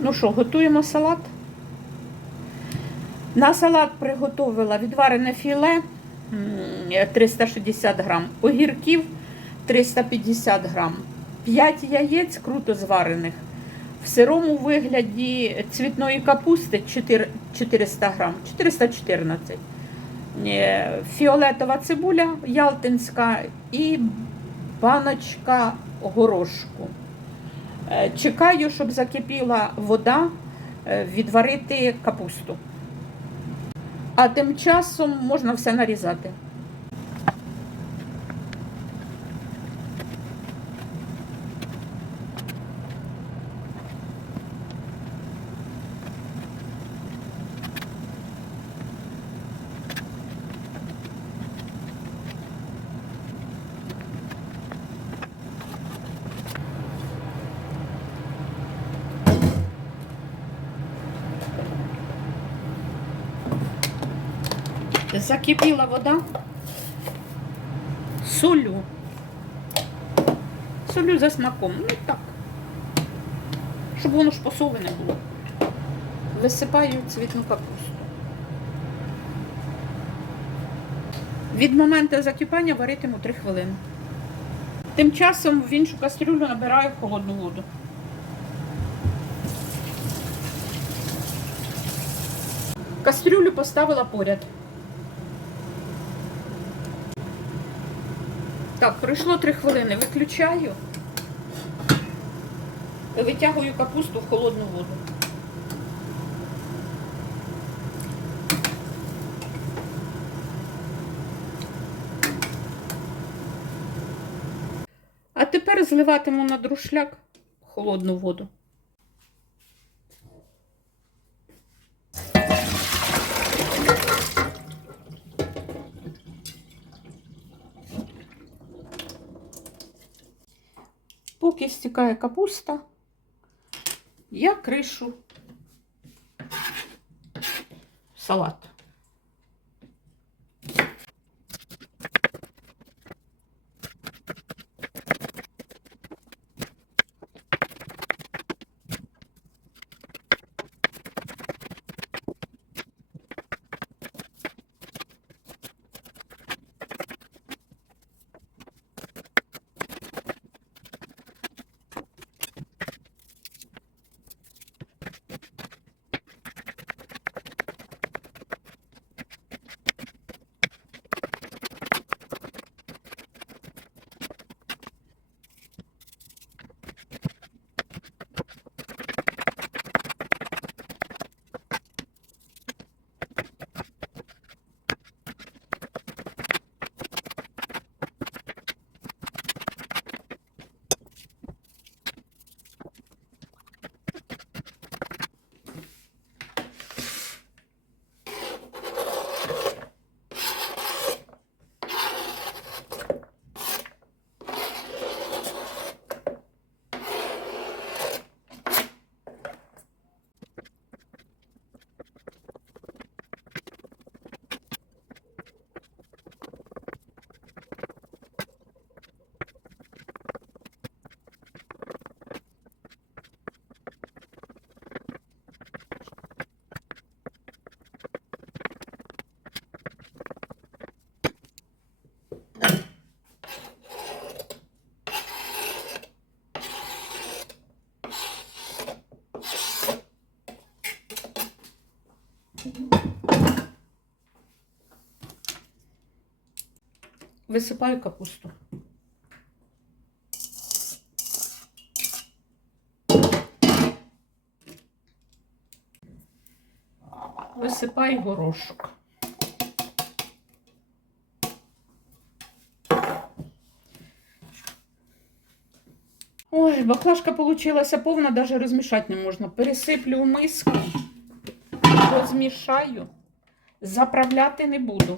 Ну що, готуємо салат. На салат приготувала відварене філе 360 грам, огірків 350 грам, 5 яєць круто зварених. В сирому вигляді цвітної капусти 400 грам, 414. Е, Фіолетова цибуля ялтинська і баночка горошку. Е, Чекаю, щоб закипіла вода, е, відварити капусту. А тим часом можна все нарізати. Закипіла вода. Солю. Солю за смаком. Ну так. Щоб воно ж посолене було. Висипаю цвітну капусту. Від моменту закипання варитиму 3 хвилини. Тим часом в іншу кастрюлю набираю холодну воду. Кастрюлю поставила поряд. Так, пройшло 3 хвилини. Виключаю. Витягую капусту в холодну воду. А тепер зливатиму на друшляк холодну воду. Поки стікає капуста, я кришу салат. Висипаю капусту. Висипаю горошок. Ой, баклажка получилася повна, даже розмішати не можна. Пересиплю в миску, розмішаю, заправляти не буду.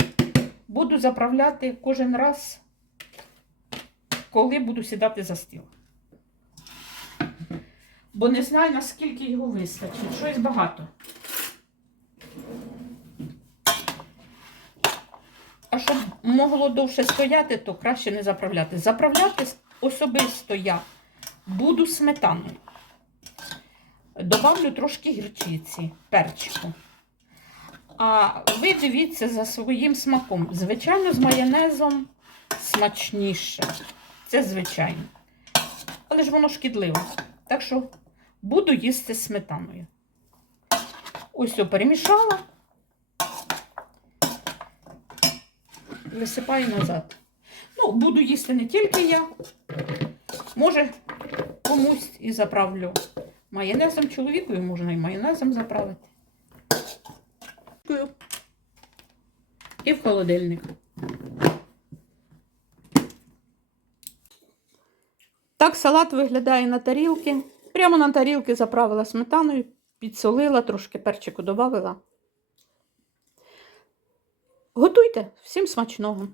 Буду заправляти кожен раз, коли буду сідати за стіл. Бо не знаю, наскільки його вистачить. Щось багато. А щоб могло довше стояти, то краще не заправляти. Заправляти особисто я буду сметаною. Добавлю трошки гірчиці, перчику. А ви дивіться за своїм смаком. Звичайно, з майонезом смачніше. Це звичайно. Але ж воно шкідливе. Так що буду їсти сметаною. Ось все перемішала. Висипаю назад. Ну, буду їсти не тільки я. Може, комусь і заправлю майонезом чоловікові, можна і майонезом заправити. І в холодильник. Так салат виглядає на тарілки. Прямо на тарілки заправила сметаною, підсолила, трошки перчику додавила. Готуйте, всім смачного!